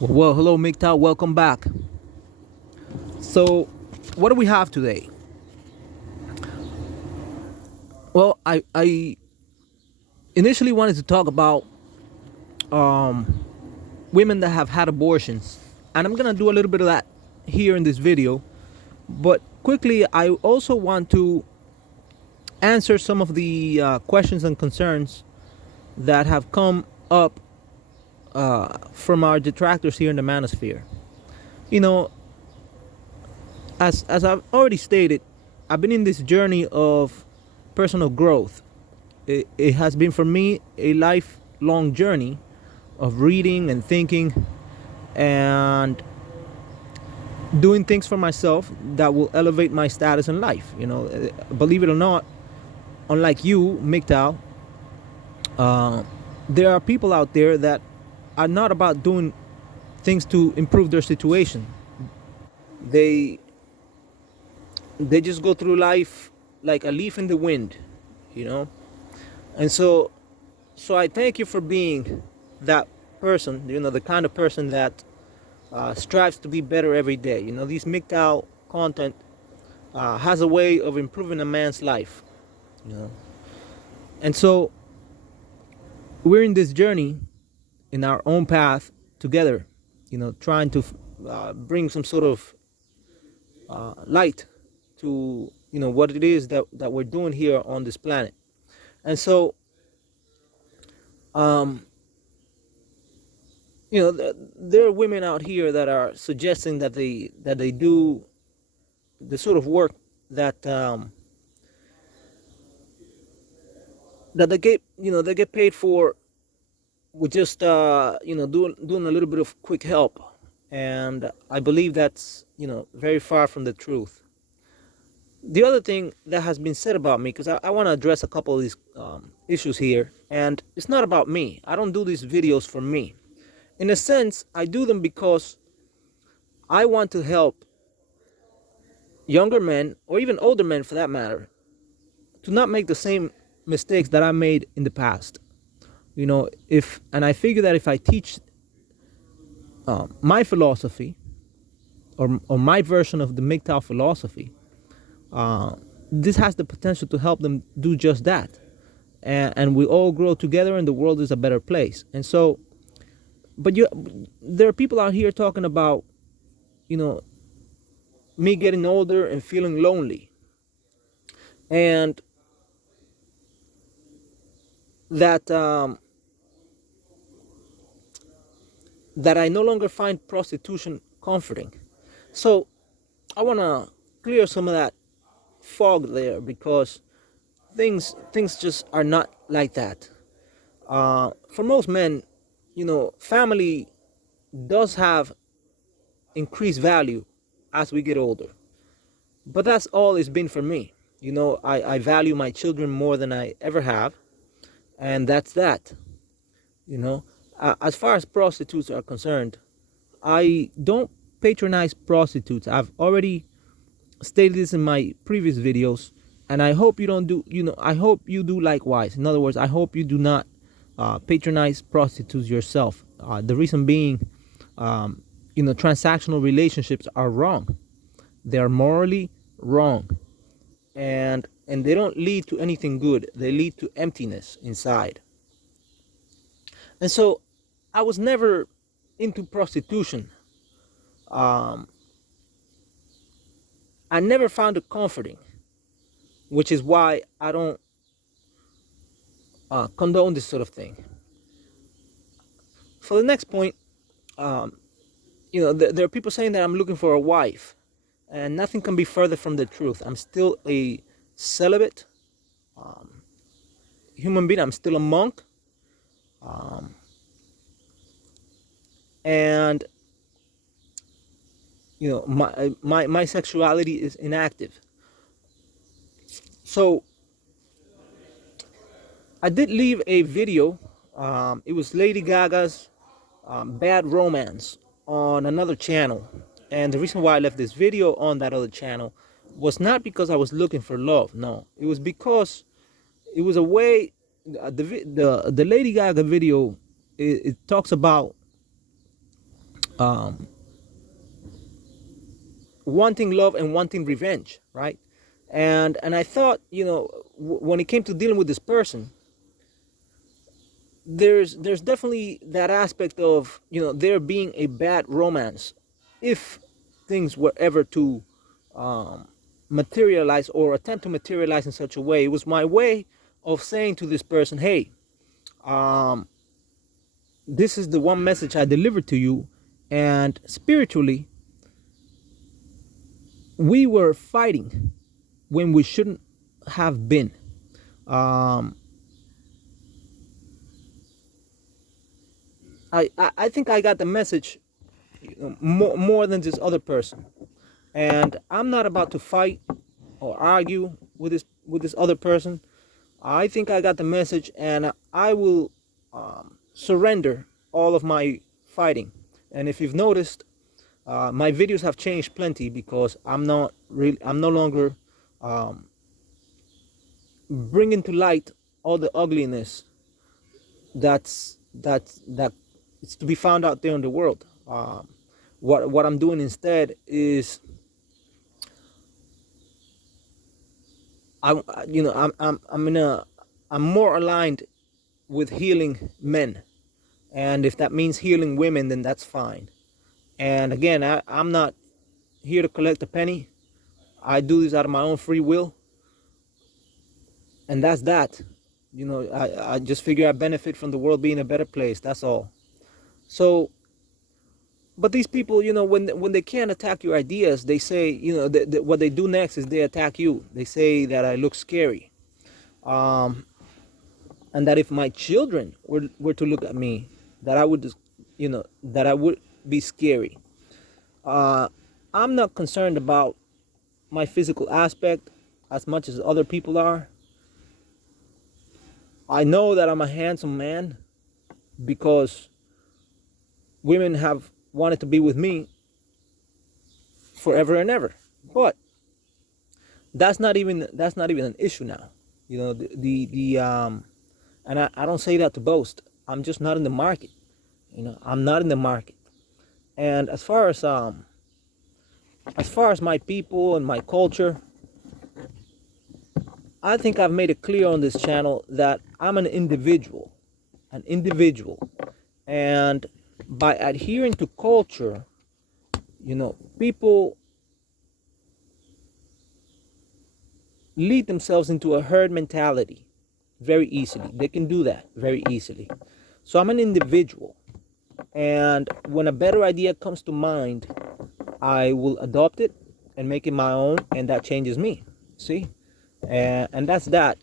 Well, hello, MGTOW. Welcome back. So, what do we have today? Well, I initially wanted to talk about women that have had abortions, and I'm gonna do a little bit of that here in this video. But quickly, I also want to answer some of the questions and concerns that have come up from our detractors here in the manosphere. You know, as I've already stated, I've been in this journey of personal growth. It has been for me a lifelong journey of reading and thinking and doing things for myself that will elevate my status in life. Believe it or not, unlike you, MGTOW, there are people out there that are not about doing things to improve their situation. They they just go through life like a leaf in the wind, you know. And so I thank you for being that person, the kind of person that strives to be better every day. These MGTOW content has a way of improving a man's life, you know. And so we're in this journey in our own path together, trying to bring some sort of light to, what it is that we're doing here on this planet. And so, there are women out here that are suggesting that they do the sort of work that that they get paid for with just doing a little bit of quick help, and I believe that's very far from the truth. The other thing that has been said about me, because I want to address a couple of these issues here, and it's not about me. I don't do these videos for me. In a sense, I do them because I want to help younger men, or even older men for that matter, to not make the same mistakes that I made in the past. And I figure that if I teach my philosophy, or my version of the MGTOW philosophy, this has the potential to help them do just that, and we all grow together, and the world is a better place. And so, but there are people out here talking about, me getting older and feeling lonely, and that that I no longer find prostitution comforting. So I want to clear some of that fog there, because things just are not like that. For most men, family does have increased value as we get older, but that's all it's been for me. I value my children more than I ever have, and that's that. As far as prostitutes are concerned, I don't patronize prostitutes. I've already stated this in my previous videos, and I hope you don't do, I hope you do likewise. In other words, I hope you do not patronize prostitutes yourself. The reason being, transactional relationships are wrong. They are morally wrong, and they don't lead to anything good. They lead to emptiness inside. And so I was never into prostitution. I never found it comforting, which is why I don't condone this sort of thing. For the next point, there are people saying that I'm looking for a wife, and nothing can be further from the truth. I'm still a celibate human being. I'm still a monk, and my sexuality is inactive. So I did leave a video. It was Lady Gaga's Bad Romance on another channel. And the reason why I left this video on that other channel was not because I was looking for love. No, it was because it was a way. The Lady Gaga video, it talks about um, wanting love and wanting revenge, right? And I thought, when it came to dealing with this person, there's definitely that aspect of, there being a bad romance, if things were ever to um, materialize or attempt to materialize in such a way. It was my way of saying to this person, hey, um, this is the one message I delivered to you, and spiritually, we were fighting when we shouldn't have been. Um, I think I got the message, more than this other person, and I'm not about to fight or argue with this other person. I think I got the message, and I will surrender all of my fighting. And if you've noticed, my videos have changed plenty, because I'm no longer bringing to light all the ugliness that is to be found out there in the world. What I'm doing instead is, I'm more aligned with healing men, and if that means healing women, then that's fine. And again, I'm not here to collect a penny. I do this out of my own free will, and that's that. I just figure I benefit from the world being a better place. That's all. So, but these people, when they can't attack your ideas, they say, what they do next is they attack you. They say that I look scary, and that if my children were to look at me, that I would just, that I would be scary. I'm not concerned about my physical aspect as much as other people are. I know that I'm a handsome man because women have wanted to be with me forever and ever. But that's not even an issue now. And I don't say that to boast. I'm just not in the market. I'm not in the market. And as far as my people and my culture, I think I've made it clear on this channel that I'm an individual. And by adhering to culture, people lead themselves into a herd mentality very easily. They can do that very easily. So I'm an individual. And when a better idea comes to mind, I will adopt it and make it my own, and that changes me. See? And that's that.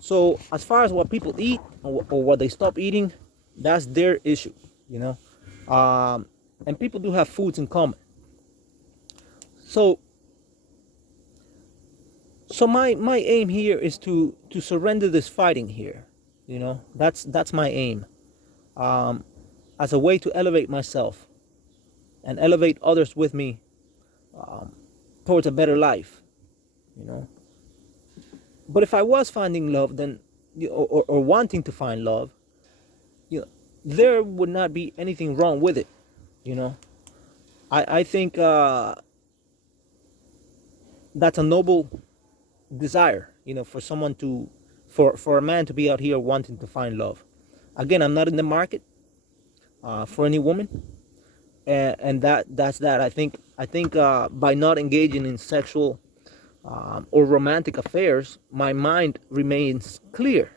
So as far as what people eat or what they stop eating, that's their issue, and people do have foods in common. So my aim here is to surrender this fighting here. That's my aim, as a way to elevate myself and elevate others with me, towards a better life. But if I was finding love, then, or wanting to find love, there would not be anything wrong with it. I think that's a noble desire, for someone for a man to be out here wanting to find love. Again, I'm not in the market for any woman, and that's that. I think by not engaging in sexual or romantic affairs, my mind remains clear.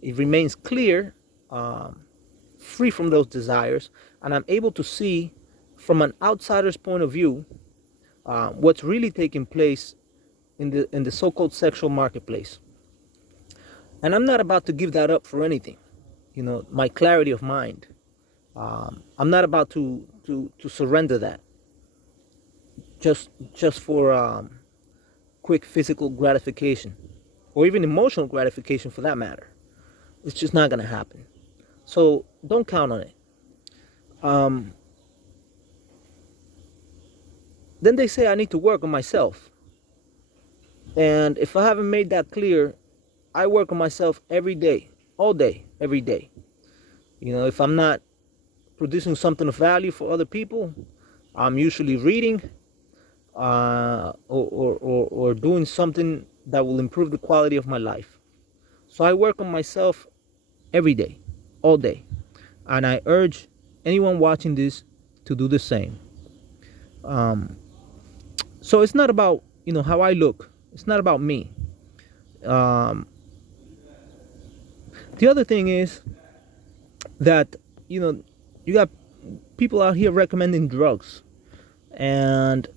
It remains clear, free from those desires, and I'm able to see from an outsider's point of view what's really taking place in the so-called sexual marketplace. And I'm not about to give that up for anything. My clarity of mind. I'm not about to surrender that just for quick physical gratification, or even emotional gratification for that matter. It's just not going to happen. So don't count on it. Then they say I need to work on myself. And if I haven't made that clear, I work on myself every day, all day, every day. If I'm not producing something of value for other people, I'm usually reading, or doing something that will improve the quality of my life. So I work on myself every day, all day. And I urge anyone watching this to do the same. So it's not about, how I look. It's not about me. Um, the other thing is that, you got people out here recommending drugs. And,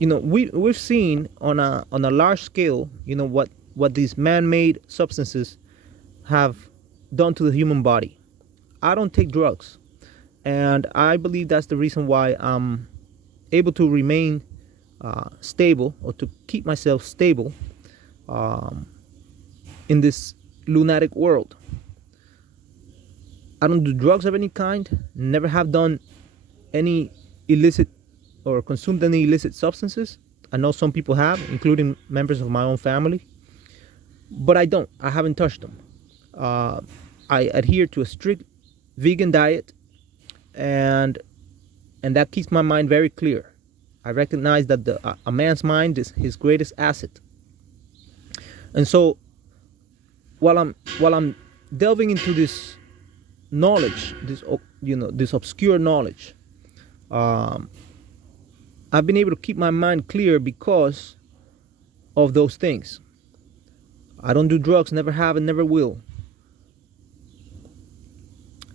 we've seen on a large scale, what these man-made substances have done to the human body. I don't take drugs. And I believe that's the reason why I'm able to remain stable, or to keep myself stable in this lunatic world. I don't do drugs of any kind, never have done any illicit or consumed any illicit substances. I know some people have, including members of my own family, but I don't. I haven't touched them. I adhere to a strict vegan diet, and that keeps my mind very clear. I recognize that a man's mind is his greatest asset. And so while I'm delving into this knowledge, this obscure knowledge, I've been able to keep my mind clear because of those things. I don't do drugs, never have and never will.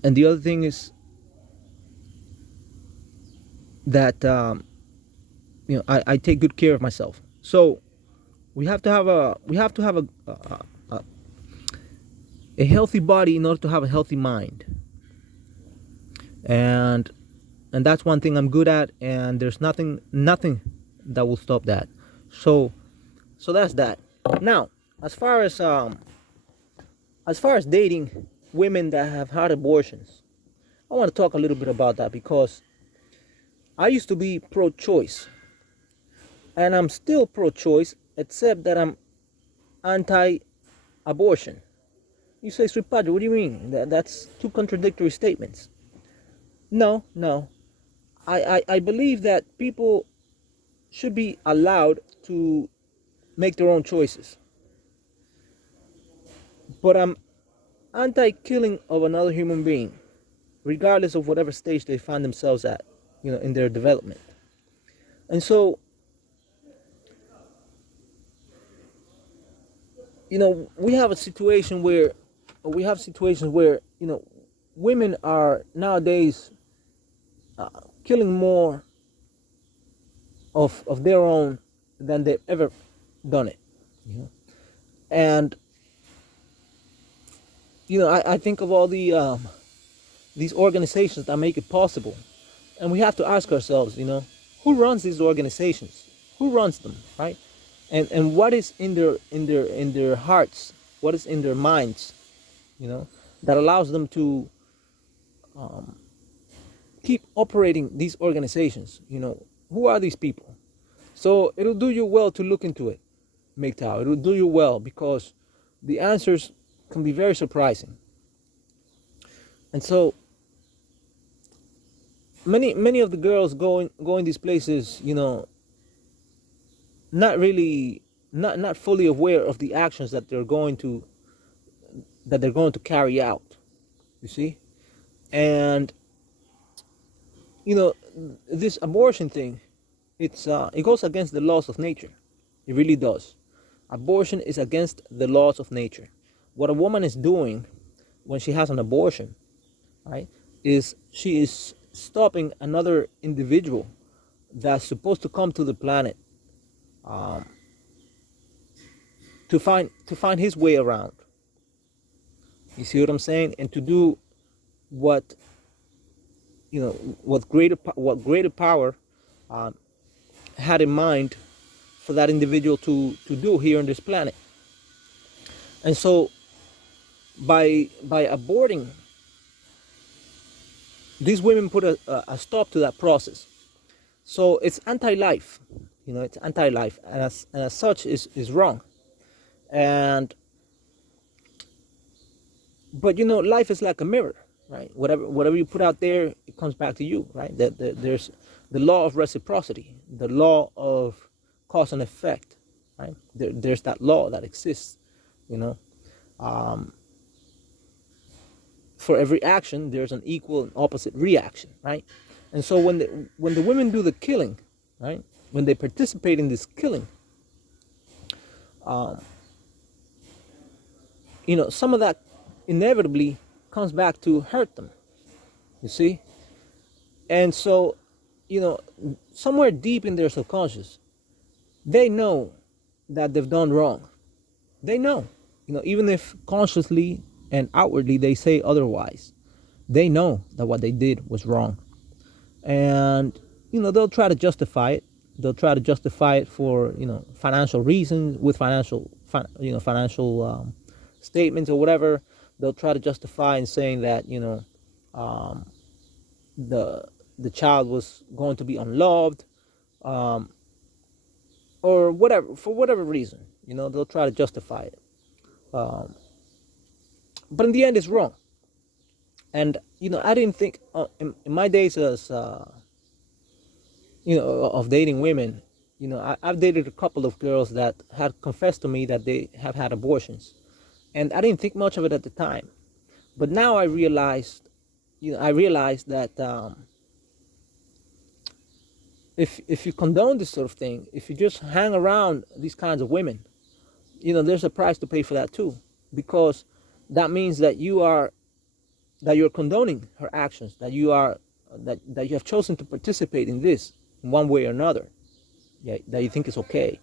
And the other thing is that I take good care of myself. So we have to have a healthy body in order to have a healthy mind. And that's one thing I'm good at, and there's nothing that will stop that. So that's that. Now, as far as dating women that have had abortions, I want to talk a little bit about that, because I used to be pro-choice, and I'm still pro-choice, except that I'm anti-abortion. You say, Sweet Padre, what do you mean? That's two contradictory statements. No. I believe that people should be allowed to make their own choices. But I'm anti-killing of another human being, regardless of whatever stage they find themselves at, in their development. And so, we have situations where women are nowadays killing more of their own than they've ever done it. And I think of all these organizations that make it possible, and we have to ask ourselves, who runs these organizations? Who runs them, right? And what is in their hearts? What is in their minds? That allows them to keep operating these organizations. Who are these people? So it'll do you well to look into it, MGTOW. It'll do you well, because the answers can be very surprising. And so many of the girls going these places, not fully aware of the actions that they're going to carry out. You see? And this abortion thing, it goes against the laws of nature. It really does. Abortion is against the laws of nature. What a woman is doing when she has an abortion, right, is she is stopping another individual that's supposed to come to the planet to find his way around. You see what I'm saying? And to do what greater power had in mind for that individual to do here on this planet. And so by aborting, these women put a stop to that process. So it's anti-life, it's anti-life, and as such is wrong. But life is like a mirror. right? Whatever you put out there, it comes back to you, right? There's the law of reciprocity, the law of cause and effect, right? There's that law that exists, you know. Um, for every action, there's an equal and opposite reaction, right? And so when the women do the killing, right? When they participate in this killing, um, some of that inevitably comes back to hurt them. You see, and so, somewhere deep in their subconscious, they know that they've done wrong. They know, even if consciously and outwardly they say otherwise, they know that what they did was wrong. And, they'll try to justify it. They'll try to justify it for, financial reasons, with financial statements or whatever. They'll try to justify in saying that, um, the the child was going to be unloved, um, or whatever, for whatever reason, they'll try to justify it. Um, but in the end, it's wrong. And I didn't think in my days as of dating women, I've dated a couple of girls that had confessed to me that they have had abortions, and I didn't think much of it at the time. But now I realized that if you condone this sort of thing, if you just hang around these kinds of women, there's a price to pay for that too, because that means that you're condoning her actions, that you have chosen to participate in this in one way or another, yeah, that you think is okay.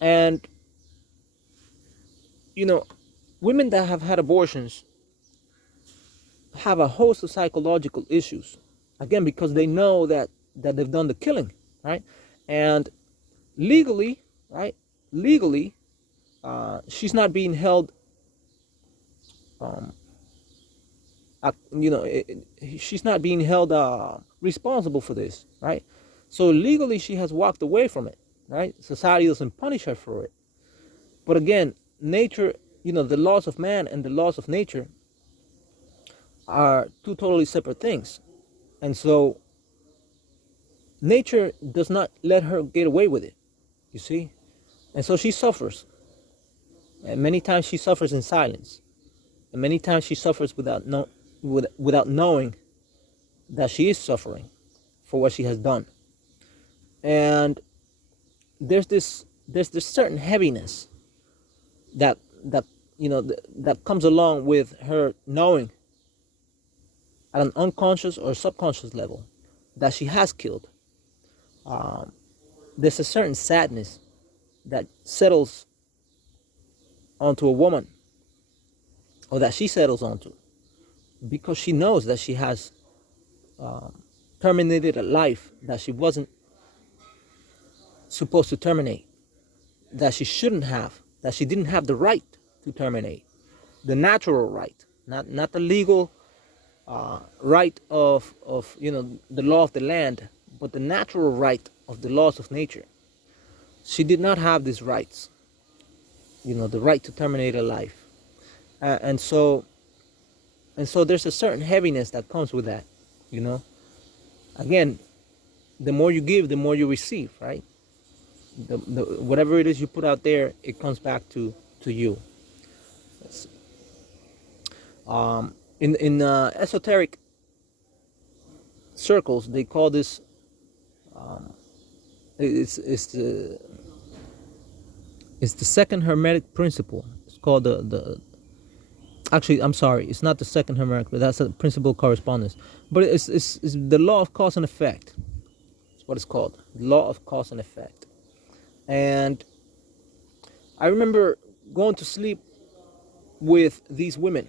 And women that have had abortions have a host of psychological issues, again, because they know that they've done the killing, right? And legally, right? Legally, she's not being held. Um, she's not being held responsible for this, right? So legally, she has walked away from it, right? Society doesn't punish her for it. But again, nature, the laws of man and the laws of nature are two totally separate things. And so nature does not let her get away with it, you see? And so she suffers. And many times she suffers in silence. And many times she suffers without knowing that she is suffering for what she has done. And there's this certain heaviness that that comes along with her knowing at an unconscious or subconscious level that she has killed. There's a certain sadness that settles onto a woman, or that she settles onto, because she knows that she has terminated a life that she wasn't supposed to terminate, that she shouldn't have, that she didn't have the right to terminate, the natural right, not the legal right of the law of the land, but the natural right of the laws of nature. She did not have these rights, the right to terminate a life, and so there's a certain heaviness that comes with that. Again, the more you give, the more you receive, right? Whatever it is you put out there, it comes back to you. In esoteric circles, they call this it's the second hermetic principle. It's called the actually, I'm sorry, it's not the second hermetic, but that's a principle of correspondence. But it's the law of cause and effect. That's what it's called, law of cause and effect. And I remember going to sleep with these women,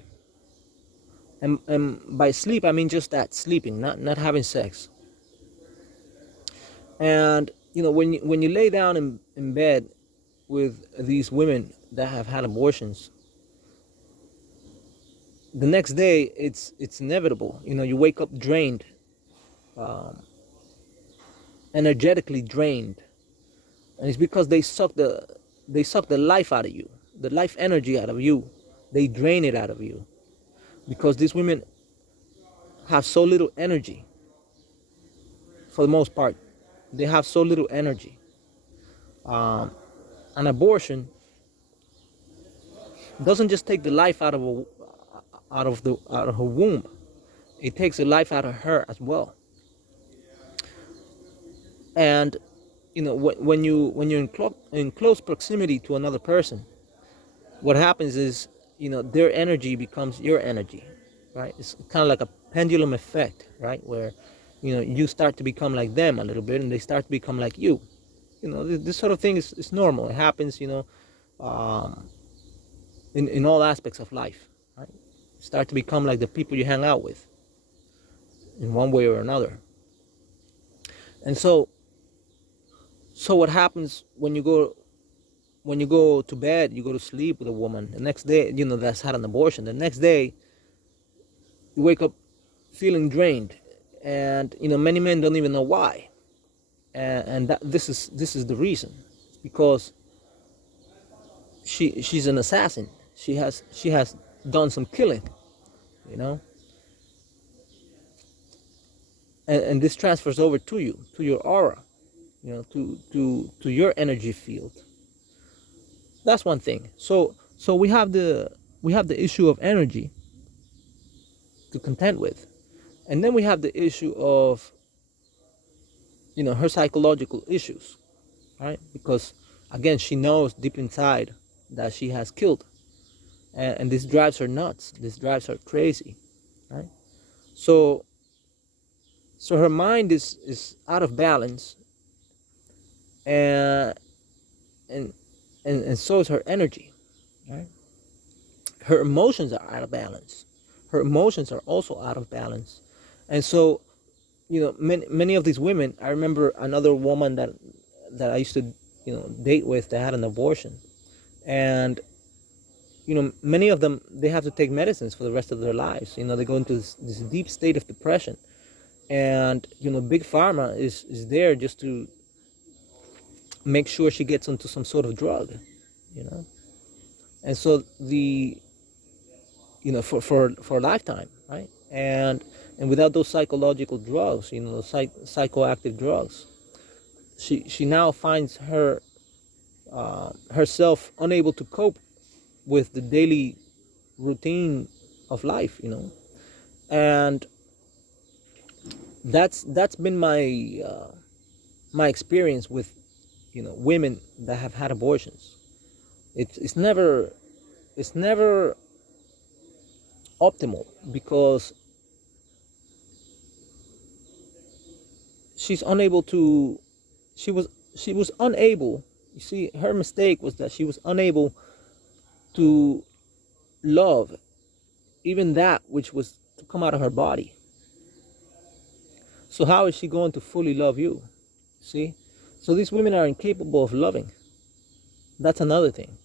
and by sleep I mean just that, sleeping, not having sex. And when you lay down in bed with these women that have had abortions, the next day it's inevitable. You wake up drained, energetically drained, and it's because they suck the life out of you, the life energy out of you. They drain it out of you, because these women have so little energy. For the most part, they have so little energy. An abortion doesn't just take the life out of out of her womb. It takes the life out of her as well. And when you're in close proximity to another person, what happens is, their energy becomes your energy, right? It's kind of like a pendulum effect, right? Where you start to become like them a little bit, and they start to become like you. This sort of thing is normal. It happens, um, in all aspects of life, right? Start to become like the people you hang out with in one way or another. And so what happens when you go to bed, you go to sleep with a woman, the next day, that's had an abortion, the next day you wake up feeling drained, and many men don't even know why. And this is the reason. It's because she's an assassin. She has done some killing, you know and this transfers over to you, to your aura, to your energy field. That's one thing. So we have the issue of energy to contend with, and then we have the issue of her psychological issues, right? Because again, she knows deep inside that she has killed, and this drives her nuts. This drives her crazy, right? So her mind is out of balance, and so is her energy, right? Her emotions are out of balance. Her emotions are also out of balance. And so, many of these women, I remember another woman that I used to, date with, that had an abortion. And, many of them, they have to take medicines for the rest of their lives. They go into this deep state of depression. And, Big Pharma is there just to make sure she gets into some sort of drug, And so for a lifetime, right? And without those psychological drugs, those psychoactive drugs, she now finds herself unable to cope with the daily routine of life, and that's been my experience with women that have had abortions. It's never optimal, because she was unable. You see, her mistake was that she was unable to love even that which was to come out of her body. So how is she going to fully love you? See? So these women are incapable of loving. That's another thing.